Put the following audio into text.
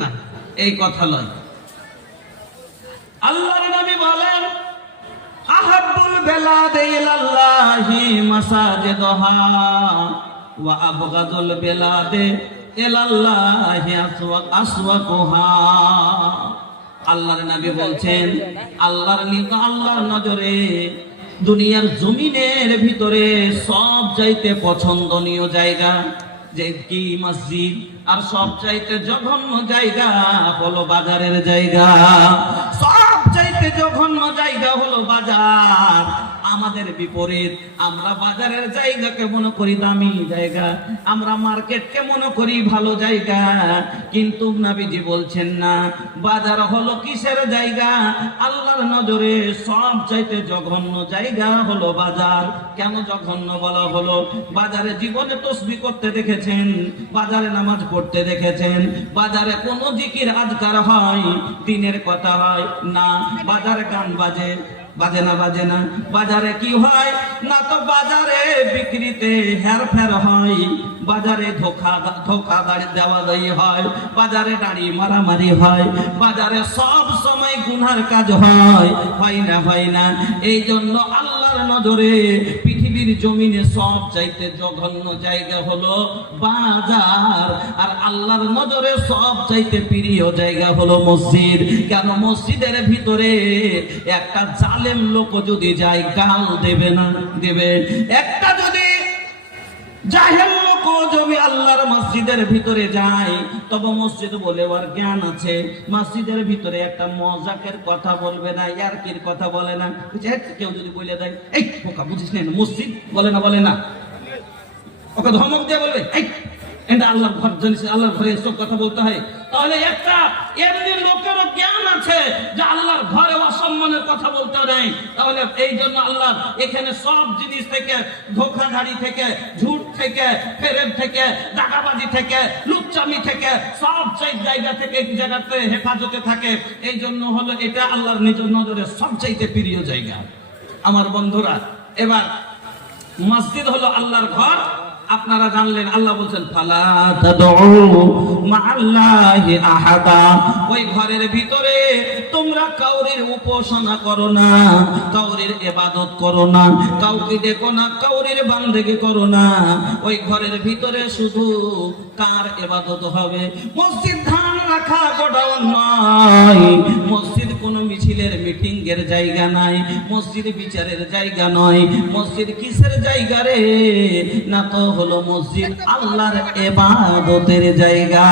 না, এই কথা নয়। আল্লাহর নবী বলেন আহাব্বুল বেলাদে ইলাল্লাহি মাসাজিদুহা ওয়া আবগাদুল বেলাদে ইলাল্লাহি আসওয়াকুহা। আল্লাহর নবী বলছেন আল্লাহর নজরে দুনিয়ার জমিনের ভিতরে সব চাইতে পছন্দনীয় জায়গা যে কি মসজিদ, আর সব চাইতে জঘন্য জায়গা হলো বাজারের জায়গা। সব চাইতে জঘন্য জায়গা হলো বাজার। আমাদের বিপরীত, আমরা বাজারের জায়গাকে মনে করি দামি জায়গা, আমরা মার্কেটকে মনে করি ভালো জায়গা। কিন্তু নবীজি বলছেন না, বাজার হলো কিসের জায়গা? আল্লাহর নজরে সব চাইতে জঘন্য জায়গা হলো বাজার। কেন জঘন্য বলা হলো? বাজারে জীবনে তসবিহ করতে দেখেছেন, বাজারে নামাজ পড়তে দেখেছেন, বাজারে কোনো জিকির আজকার হয়, দিনের কথা হয় না, বাজারে গান বাজে বাজে না। বাজারে কি হয় না, তো বাজারে বিক্রিতে হেরফের হয়, বাজারে ধোকাদারি দেওয়াদারি হয়, বাজারে দাড়ি মারামারি হয়, বাজারে সব সময় গুনার কাজ হয় না। এই জন্য আল্লাহর নজরে পৃথিবীর জমিনে সব চাইতে জঘন্য জায়গা হলো বাজার, আর আল্লাহর নজরে সব চাইতে প্রিয় জায়গা হলো মসজিদ। কেন? মসজিদের ভিতরে একটা জালেম লোক যদি যায়, গাল দেবে না? দেবে। একটা যদি জাহেল লোক যদি আল্লাহর মসজিদের ভিতরে যায়, তবে মসজিদ বলে ওর জ্ঞান আছে, মসজিদের ভিতরে একটা মজাকের কথা বলবে না, ইয়ারকির কথা বলে না। কেউ যদি বলে দেয় এই বোকা বুঝিস না মসজিদ, বলে না, ওকে ধমক দিয়ে বলবে এই এটা আল্লাহর ঘর, জানিস আল্লাহর ঘরে এসব কথা বলতে হয়। তাহলে একটা এমনি লোকেরও জ্ঞান আছে যে আল্লাহর ঘরে অসম্মানের কথা বলতে নেই। তাহলে এই জন্য আল্লাহ এখানে সব জিনিস থেকে, ধোঁকাধাড়ি থেকে, ঝুট থেকে, ফেরেব থেকে, দাগাবাজি থেকে, লুচ্চামি থেকে, সব জায়গা থেকে জায়গাতে হেফাজতে থাকে। এই জন্য হলো এটা আল্লাহর নিজের নজরে সবচাইতে প্রিয় জায়গা। আমার বন্ধুরা, এবার মসজিদ হলো আল্লাহর ঘর। আপনারা জানলেন, আল্লাহ বলছেন ফালা তাদউ মাআল্লাহি আহাদা, ওই ঘরের ভিতরে তোমরা কাউরির উপাসনা করো না, কাউরির ইবাদত করো না, কাউকে দেখো না, কাউরির বান্দেগি করো না। ওই ঘরের ভিতরে শুধু কার ইবাদত হবে? মসজিদ ধান রাখা গোডাউন নয়, মসজিদ কোনো মিছিলের মিটিং এর জায়গা নাই, মসজিদ বিচারের জায়গা নয়। মসজিদ কিসের জায়গা রে? না তো হলো মসজিদ আল্লাহর ইবাদতের জায়গা।